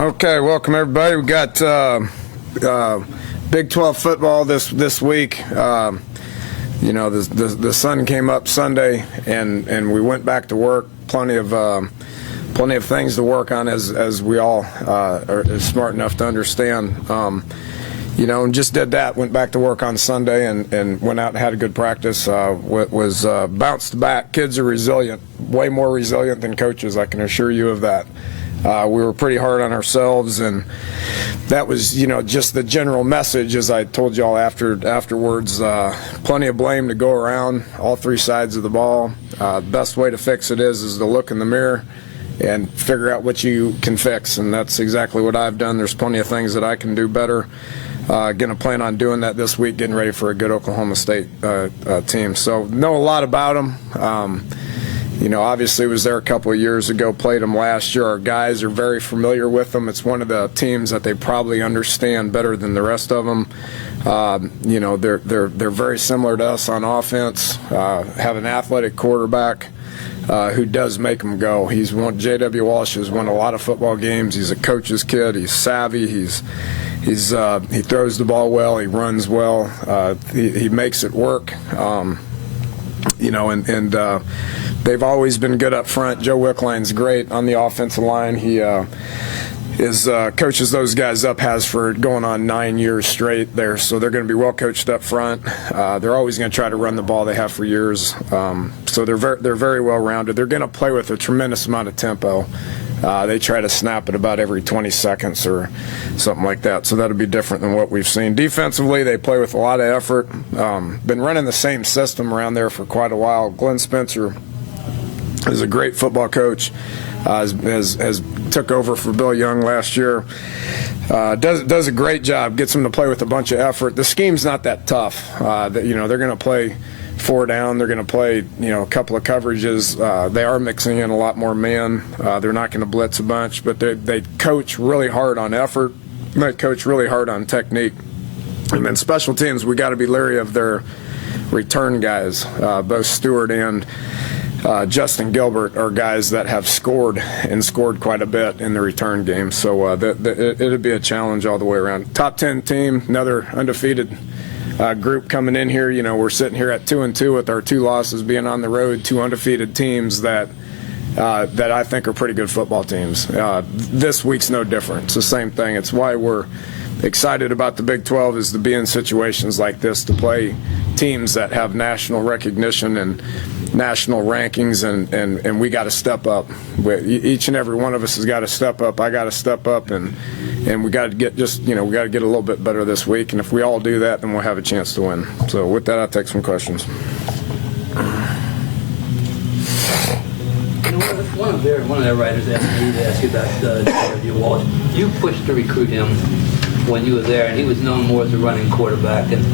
Okay, welcome everybody. We got Big 12 football this week. The sun came up Sunday, and we went back to work. Plenty of things to work on, as we all are smart enough to understand. And just did that. Went back to work on Sunday and went out and had a good practice. Was bounced back. Kids are resilient, way more resilient than coaches, I can assure you of that. We were pretty hard on ourselves, and that was, just the general message, as I told y'all afterwards. Plenty of blame to go around, all three sides of the ball. Best way to fix it is to look in the mirror and figure out what you can fix, and that's exactly what I've done. There's plenty of things that I can do better. Going to plan on doing that this week, getting ready for a good Oklahoma State team. So know a lot about them. Obviously was there a couple of years ago, played them last year. Our guys are very familiar with them. It's one of the teams that they probably understand better than the rest of them. They're very similar to us on offense. Have an athletic quarterback who does make them go. J.W. Walsh has won a lot of football games. He's a coach's kid. He's savvy. He throws the ball well. He runs well. He makes it work. They've always been good up front. Joe Wickline's great on the offensive line. He coaches those guys up, has for going on 9 years straight there. So they're going to be well coached up front. They're always going to try to run the ball. They have for years. So they're very well rounded. They're going to play with a tremendous amount of tempo. They try to snap it about every 20 seconds or something like that. So that'll be different than what we've seen. Defensively, they play with a lot of effort. Been running the same system around there for quite a while. Glenn Spencer is a great football coach. Has took over for Bill Young last year. Does a great job. Gets them to play with a bunch of effort. The scheme's not that tough. They're going to play 4 down. They're going to play a couple of coverages. They are mixing in a lot more man. They're not going to blitz a bunch, but they coach really hard on effort. They coach really hard on technique. And then special teams, we got to be leery of their return guys. Both Stewart and Justin Gilbert are guys that have scored quite a bit in the return game. So it'll be a challenge all the way around. Top 10 team, another undefeated group coming in here. We're sitting here at 2-2 with our 2 losses being on the road. 2 undefeated teams that I think are pretty good football teams. This week's no different. It's the same thing. It's why we're excited about the Big 12, is to be in situations like this, to play teams that have national recognition and national rankings, and we got to step up. Each and every one of us has got to step up. I got to step up, and we got to get we got to get a little bit better this week. And if we all do that, then we'll have a chance to win. So with that, I'll take some questions. One of their writers asked me to ask you about J.W. Walsh. You pushed to recruit him when you were there, and he was known more as a running quarterback. And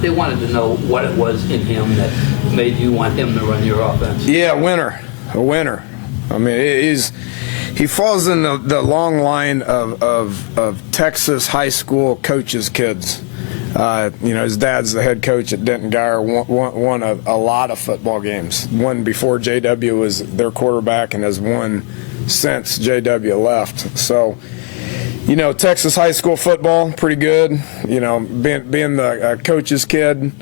they wanted to know what it was in him that made you want him to run your offense. Yeah, a winner. I mean, he falls in the long line of Texas high school coaches' kids. His dad's the head coach at Denton Guyer, won a lot of football games. Won before JW was their quarterback, and has won since JW left. So, Texas high school football, pretty good. Being the coach's kid,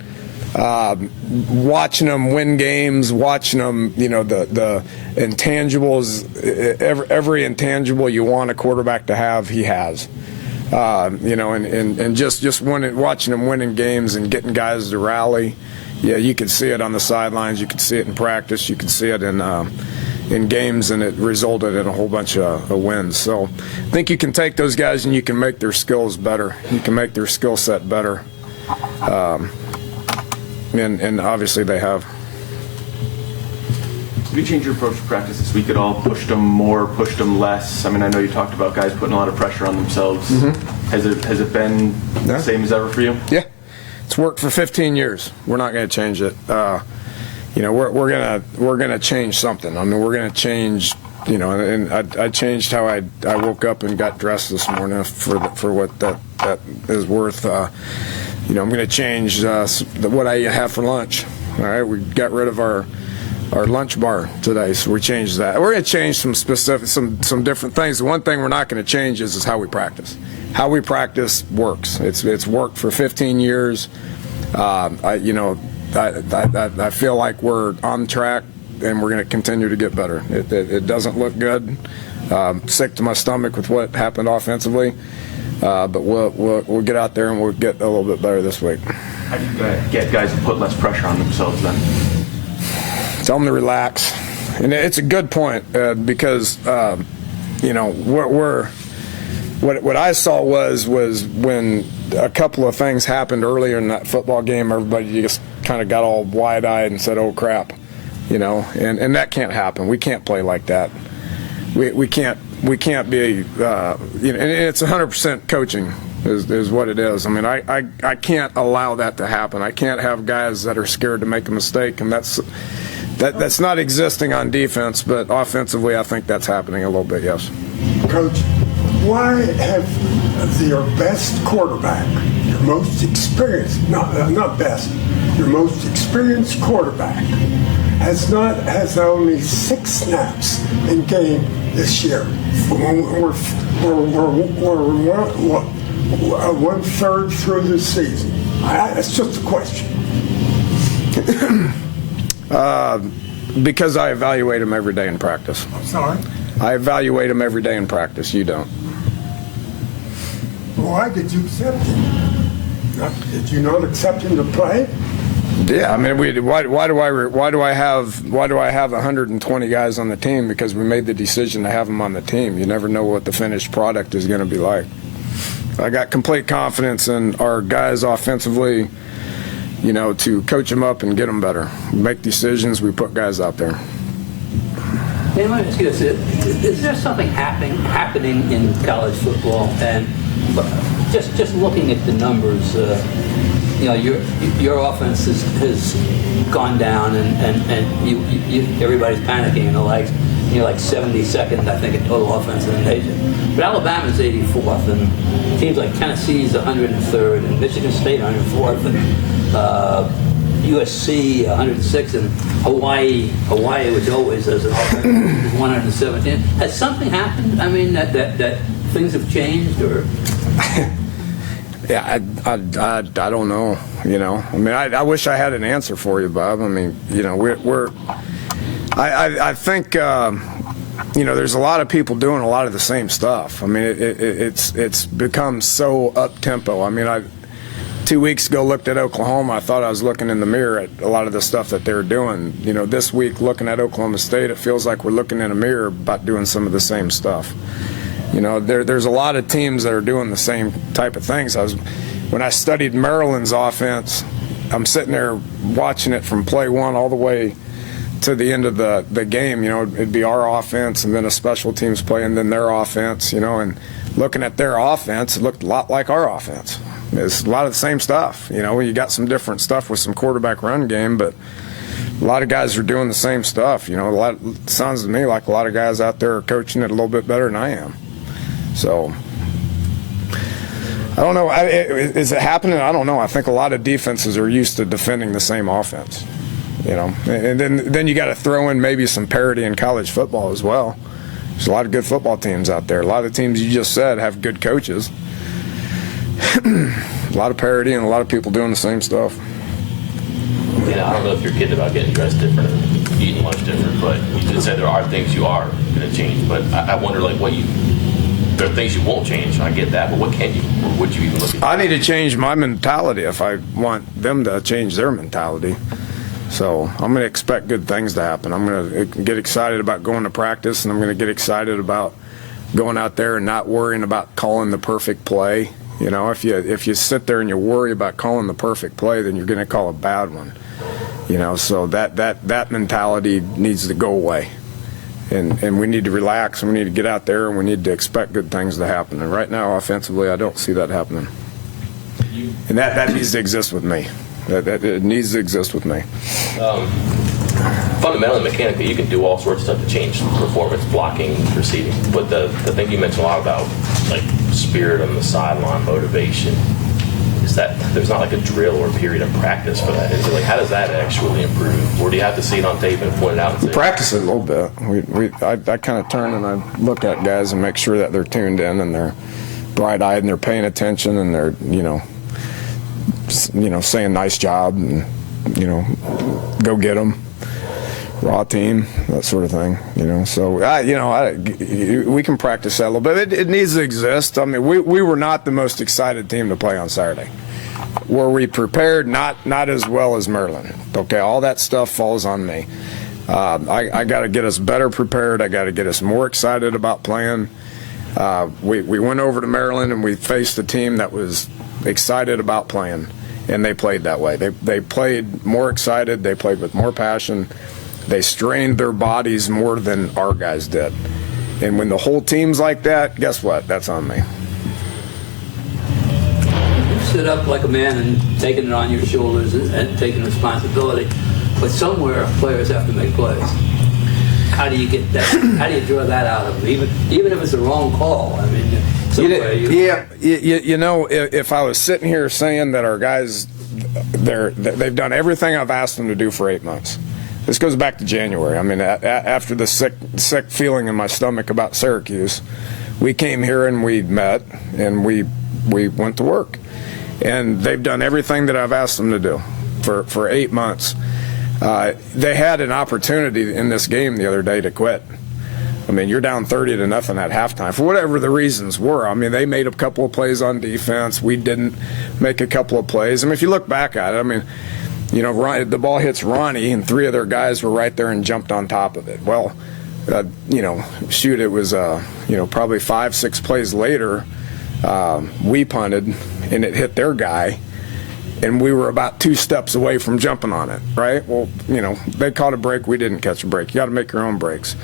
watching them win games, watching them, the intangibles, every intangible you want a quarterback to have, he has. And just watching them winning games and getting guys to rally. Yeah, you can see it on the sidelines. You can see it in practice. You can see it in games, and it resulted in a whole bunch of wins. So I think you can take those guys and you can make their skills better. You can make their skill set better. And obviously they have. Have you changed your approach to practice this week at all? Pushed them more, pushed them less? I mean, I know you talked about guys putting a lot of pressure on themselves. Mm-hmm. Has it been the same as ever for you? Yeah. It's worked for 15 years. We're not going to change it. We're gonna change something. I mean, we're gonna change. And I changed how I woke up and got dressed this morning for what that is worth. I'm gonna change what I have for lunch. All right, we got rid of our our lunch bar today, so we changed that. We're going to change some different things. The one thing we're not going to change is how we practice. How we practice works. It's worked for 15 years. I feel like we're on track, and we're going to continue to get better. It doesn't look good. Sick to my stomach with what happened offensively, but we'll get out there and we'll get a little bit better this week. How do you get guys to put less pressure on themselves then? Tell them to relax, and it's a good point because what I saw was when a couple of things happened earlier in that football game, everybody just kind of got all wide-eyed and said, "Oh crap," and that can't happen. We can't play like that. We can't be and it's 100% coaching is what it is. I mean, I can't allow that to happen. I can't have guys that are scared to make a mistake, and that's not existing on defense, but offensively I think that's happening a little bit, yes. Coach, why have your best quarterback, your most experienced, not best, your most experienced quarterback has only 6 snaps in game this year? We're 1/3 through the season. That's just a question. Because I evaluate him every day in practice. I'm sorry? I evaluate him every day in practice. You don't. Why did you accept him? Did you not accept him to play? Yeah, I mean, why do I have 120 guys on the team? Because we made the decision to have them on the team. You never know what the finished product is going to be like. I got complete confidence in our guys offensively, to coach them up and get them better. Make decisions. We put guys out there. Hey, let me ask you this: is there something happening in college football? And just looking at the numbers, your offense has gone down, and everybody's panicking and the likes. You're like 72nd, I think, in total offense in the nation. But Alabama's 84th, and teams like Tennessee's 103rd, and Michigan State 104th, and USC 106th, and Hawaii, which always has an offense, is 117. Has something happened? I mean, that things have changed, or? Yeah, I don't know. I mean, I wish I had an answer for you, Bob. I mean, I think there's a lot of people doing a lot of the same stuff. I mean, it's become so up tempo. I mean, 2 weeks ago looked at Oklahoma. I thought I was looking in the mirror at a lot of the stuff that they're doing. This week looking at Oklahoma State, it feels like we're looking in a mirror about doing some of the same stuff. There's a lot of teams that are doing the same type of things. When I studied Maryland's offense, I'm sitting there watching it from play one all the way to the end of the game. It'd be our offense and then a special teams play and then their offense, and looking at their offense, it looked a lot like our offense. It's a lot of the same stuff. You got some different stuff with some quarterback run game, but a lot of guys are doing the same stuff. It sounds to me like a lot of guys out there are coaching it a little bit better than I am. So I don't know. Is it happening? I don't know. I think a lot of defenses are used to defending the same offense. And then you got to throw in maybe some parity in college football as well. There's a lot of good football teams out there. A lot of the teams you just said have good coaches. A lot of parity and a lot of people doing the same stuff. I don't know if you're kidding about getting dressed different or eating lunch different, but you just said there are things you are going to change. But I wonder, there are things you won't change. I get that, but what can you, or would you even look at? I need to change my mentality if I want them to change their mentality. So I'm going to expect good things to happen. I'm going to get excited about going to practice, and I'm going to get excited about going out there and not worrying about calling the perfect play. If you sit there and you worry about calling the perfect play, then you're going to call a bad one. So that mentality needs to go away. And we need to relax, and we need to get out there, and we need to expect good things to happen. And right now, offensively, I don't see that happening. And that needs to exist with me. It needs to exist with me. Fundamentally, mechanically, you can do all sorts of stuff to change performance, blocking, receiving. But the thing you mentioned a lot about, like spirit on the sideline, motivation, is that there's not like a drill or a period of practice for that? Is it like, how does that actually improve? Or do you have to see it on tape and point it out and say, Practice it a little bit. I kind of turn and I look at guys and make sure that they're tuned in and they're bright-eyed and they're paying attention and they're, saying nice job and, go get them. Raw team, that sort of thing, So, we can practice that a little bit. It needs to exist. I mean, we were not the most excited team to play on Saturday. Were we prepared? Not as well as Maryland. Okay, all that stuff falls on me. I got to get us better prepared. I got to get us more excited about playing. We went over to Maryland and we faced a team that was excited about playing, and they played that way. They played more excited. They played with more passion. They strained their bodies more than our guys did. And when the whole team's like that, guess what? That's on me. You stood up like a man and taking it on your shoulders and taking responsibility. But somewhere players have to make plays. How do you get that? How do you draw that out of them? Even if it's the wrong call. I mean, if I was sitting here saying that our guys, they've done everything I've asked them to do for 8 months. This goes back to January. I mean, after the sick feeling in my stomach about Syracuse, we came here and we met and we went to work. And they've done everything that I've asked them to do for 8 months. They had an opportunity in this game the other day to quit. I mean, you're down 30-0 at halftime for whatever the reasons were. I mean, they made a couple of plays on defense. We didn't make a couple of plays. I mean, if you look back at it, I mean, the ball hits Ronnie, and 3 of their guys were right there and jumped on top of it. Well, it was, probably 5-6 plays later, we punted, and it hit their guy, and we were about 2 steps away from jumping on it, right? Well, they caught a break. We didn't catch a break. You got to make your own breaks.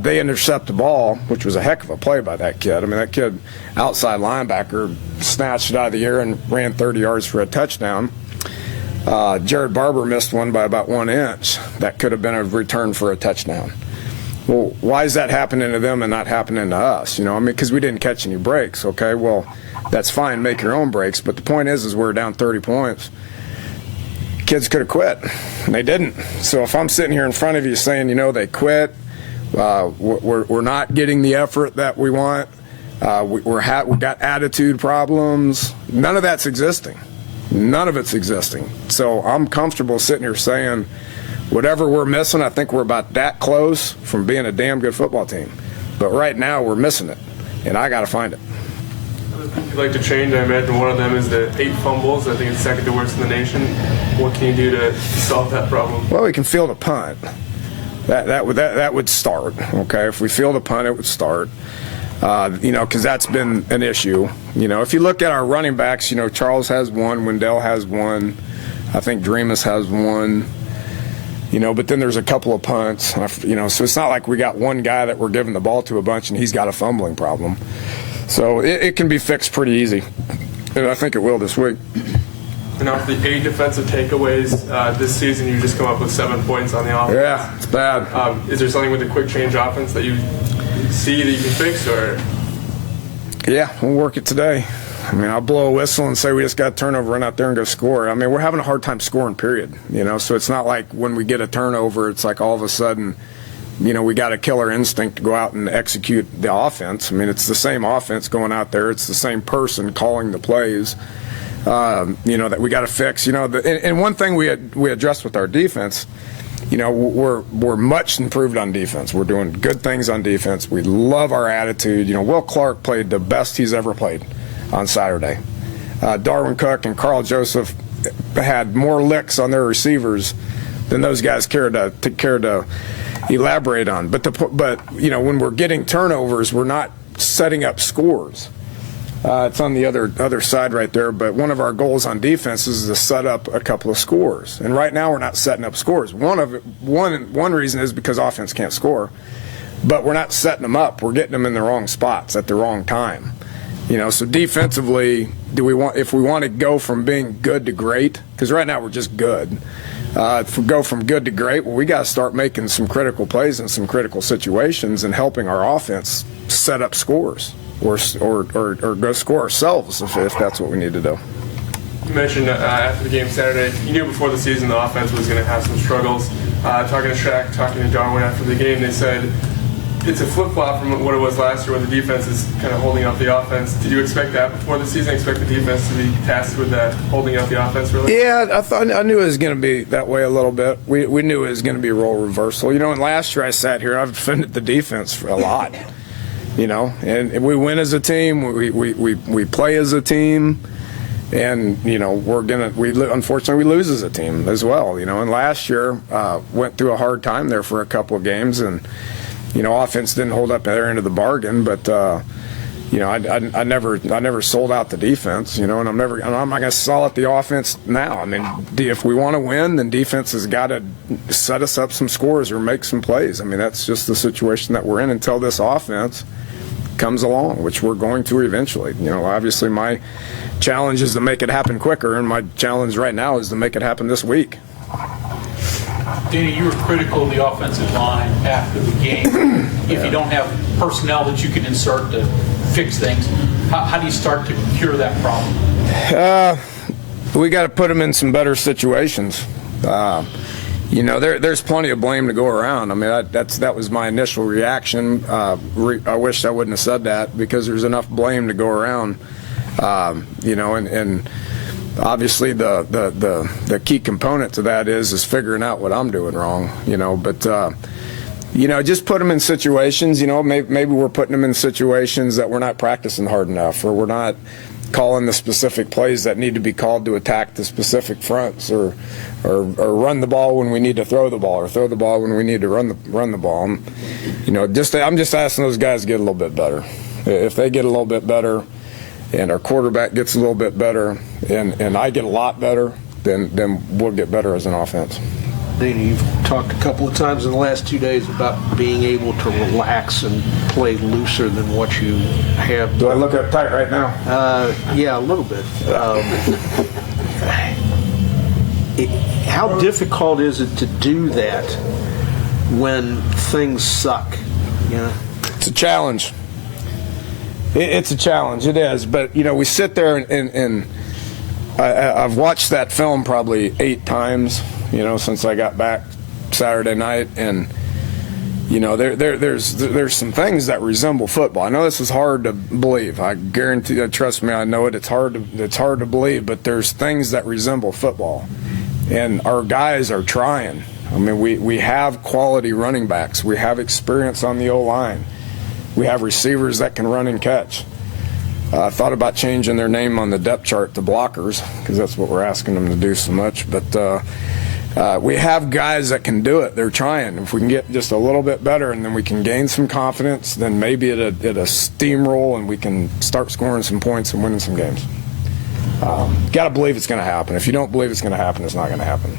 They intercept the ball, which was a heck of a play by that kid. I mean, that kid, outside linebacker, snatched it out of the air and ran 30 yards for a touchdown. Jared Barber missed one by about 1 inch. That could have been a return for a touchdown. Well, why is that happening to them and not happening to us? Because we didn't catch any breaks. Okay, well, that's fine. Make your own breaks. But the point is we're down 30 points. Kids could have quit, and they didn't. So if I'm sitting here in front of you saying, they quit, we're not getting the effort that we want, we got attitude problems, none of that's existing. None of it's existing. So I'm comfortable sitting here saying whatever we're missing, I think we're about that close from being a damn good football team. But right now we're missing it, and I got to find it. Other things you'd like to change, I imagine one of them is the 8 fumbles. I think it's second to worst in the nation. What can you do to solve that problem? Well, we can field a punt. That would start, okay? If we field a punt, it would start. Because that's been an issue. If you look at our running backs, Charles has one, Wendell has one, I think Dreamus has one, but then there's a couple of punts, so it's not like we got one guy that we're giving the ball to a bunch and he's got a fumbling problem. So it can be fixed pretty easy, and I think it will this week. And off the 8 defensive takeaways this season, you just come up with 7 points on the offense. Yeah, it's bad. Is there something with the quick change offense that you see that you can fix, or? Yeah, we'll work it today. I mean, I'll blow a whistle and say we just got a turnover, run out there and go score. I mean, we're having a hard time scoring, period. So it's not like when we get a turnover, it's like all of a sudden, we got a killer instinct to go out and execute the offense. I mean, it's the same offense going out there. It's the same person calling the plays, that we got to fix. And one thing we addressed with our defense, we're much improved on defense. We're doing good things on defense. We love our attitude. Will Clark played the best he's ever played on Saturday. Darwin Cook and Carl Joseph had more licks on their receivers than those guys cared to elaborate on. But when we're getting turnovers, we're not setting up scores. It's on the other side right there, but one of our goals on defense is to set up a couple of scores. And right now we're not setting up scores. One reason is because offense can't score, but we're not setting them up. We're getting them in the wrong spots at the wrong time. So defensively, if we want to go from being good to great, because right now we're just good. If we go from good to great, well, we got to start making some critical plays in some critical situations and helping our offense set up scores. Or go score ourselves if that's what we need to do. You mentioned after the game Saturday, you knew before the season the offense was going to have some struggles. Talking to Shaq, talking to Darwin after the game, they said it's a flip-flop from what it was last year where the defense is kind of holding up the offense. Did you expect that before the season? Expect the defense to be tasked with that, holding up the offense, really? Yeah, I knew it was going to be that way a little bit. We knew it was going to be a role reversal. And last year I sat here, I've defended the defense for a lot. And we win as a team. We play as a team. And unfortunately we lose as a team as well. And last year went through a hard time there for a couple of games, and offense didn't hold up their end of the bargain. But I never sold out the defense. And I'm not going to sell out the offense now. I mean, if we want to win, then defense has got to set us up some scores or make some plays. I mean, that's just the situation that we're in until this offense comes along, which we're going to eventually. Obviously my challenge is to make it happen quicker, and my challenge right now is to make it happen this week. Dana, you were critical of the offensive line after the game. If you don't have personnel that you can insert to fix things, how do you start to cure that problem? We got to put them in some better situations. There's plenty of blame to go around. I mean, that was my initial reaction. I wish I wouldn't have said that, because there's enough blame to go around. And obviously the key component to that is figuring out what I'm doing wrong. But just put them in situations. Maybe we're putting them in situations that we're not practicing hard enough, or we're not calling the specific plays that need to be called to attack the specific fronts, or run the ball when we need to throw the ball, or throw the ball when we need to run the ball. And, I'm just asking those guys to get a little bit better. If they get a little bit better, and our quarterback gets a little bit better, and I get a lot better, then we'll get better as an offense. Dana, you've talked a couple of times in the last 2 days about being able to relax and play looser than what you have. Do I look uptight right now? Yeah, a little bit. How difficult is it to do that when things suck? It's a challenge. It's a challenge. It is. But, we sit there and I've watched that film probably 8 times, since I got back Saturday night. And, there's some things that resemble football. I know this is hard to believe. I guarantee, trust me, I know it. It's hard to believe, but there's things that resemble football. And our guys are trying. I mean, we have quality running backs. We have experience on the O-line. We have receivers that can run and catch. I thought about changing their name on the depth chart to blockers, because that's what we're asking them to do so much. But we have guys that can do it. They're trying. If we can get just a little bit better, and then we can gain some confidence, then maybe it'll steamroll and we can start scoring some points and winning some games. Got to believe it's going to happen. If you don't believe it's going to happen, it's not going to happen.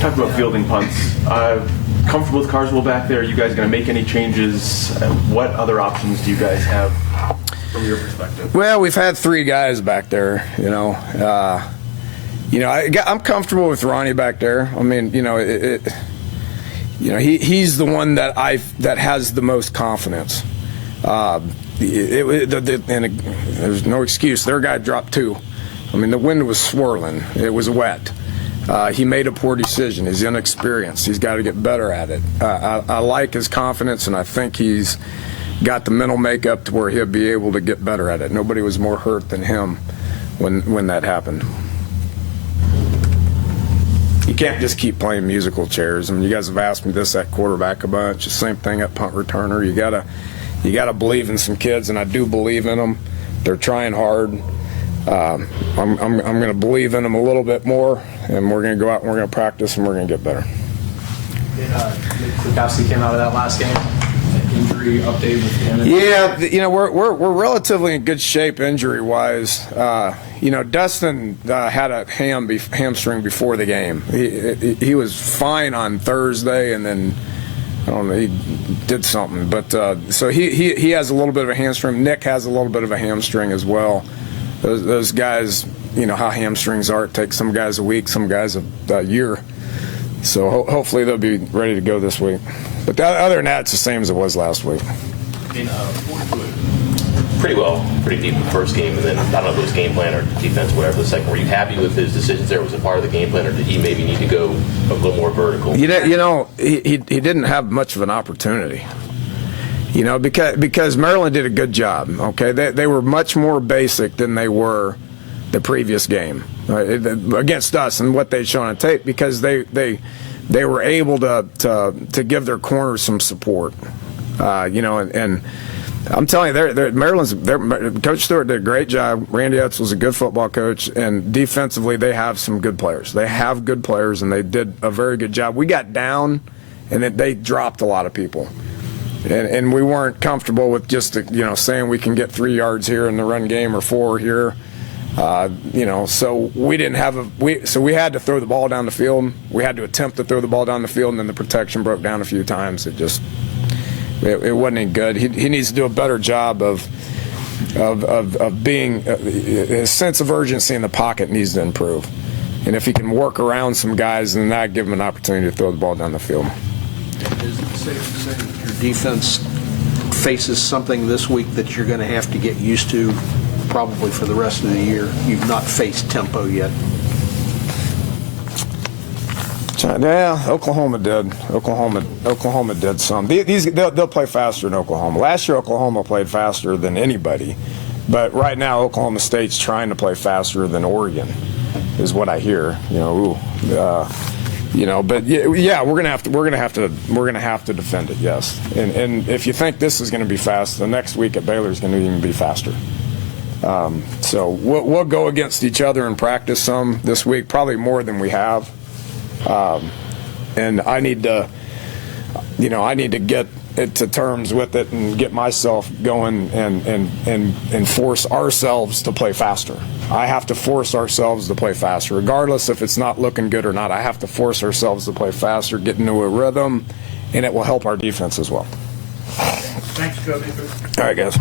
Talk about fielding punts. Comfortable with Carswell back there? Are you guys going to make any changes? What other options do you guys have from your perspective? Well, we've had 3 guys back there. I'm comfortable with Ronnie back there. I mean, he's the one that has the most confidence. And there's no excuse. Their guy dropped 2. I mean, the wind was swirling. It was wet. He made a poor decision. He's inexperienced. He's got to get better at it. I like his confidence, and I think he's got the mental makeup to where he'll be able to get better at it. Nobody was more hurt than him when that happened. You can't just keep playing musical chairs. I mean, you guys have asked me this at quarterback a bunch. The same thing at punt returner. You gotta believe in some kids, and I do believe in them. They're trying hard. I'm going to believe in them a little bit more, and we're going to go out and we're going to practice and we're going to get better. Kwiatkowski came out of that last game. Injury update with him. Yeah, we're relatively in good shape injury-wise. Dustin had a hamstring before the game. He was fine on Thursday, and then I don't know, he did something. But so he has a little bit of a hamstring. Nick has a little bit of a hamstring as well. Those guys, how hamstrings are. It takes some guys a week, some guys a year. So hopefully they'll be ready to go this week. But other than that, it's the same as it was last week. pretty deep in the first game, and then I don't know if it was game plan or defense, whatever. The second, were you happy with his decisions there? Was it part of the game plan, or did he maybe need to go a little more vertical? He didn't have much of an opportunity. Because Maryland did a good job. Okay, they were much more basic than they were the previous game against us and what they'd shown on tape, because they were able to give their corners some support. And I'm telling you, Maryland's Coach Stewart did a great job. Randy Etzel's a good football coach, and defensively they have some good players. They have good players, and they did a very good job. We got down, and then they dropped a lot of people. And we weren't comfortable with just saying we can get 3 yards here in the run game or 4 here, So we didn't have so we had to throw the ball down the field. We had to attempt to throw the ball down the field, and then the protection broke down a few times. It wasn't any good. He needs to do a better job of being his sense of urgency in the pocket needs to improve. And if he can work around some guys, then that give him an opportunity to throw the ball down the field. Is it safe to say that your defense faces something this week that you're going to have to get used to probably for the rest of the year? You've not faced tempo yet. Yeah, Oklahoma did. Oklahoma did some. They'll play faster than Oklahoma. Last year, Oklahoma played faster than anybody, but right now, Oklahoma State's trying to play faster than Oregon, is what I hear. But yeah, we're gonna have to defend it. Yes, and if you think this is going to be fast, the next week at Baylor is going to even be faster. So we'll go against each other in practice some this week, probably more than we have. And I need to get it to terms with it and get myself going and force ourselves to play faster. I have to force ourselves to play faster, regardless if it's not looking good or not. I have to force ourselves to play faster, get into a rhythm, and it will help our defense as well. Thanks, Coach. All right, guys.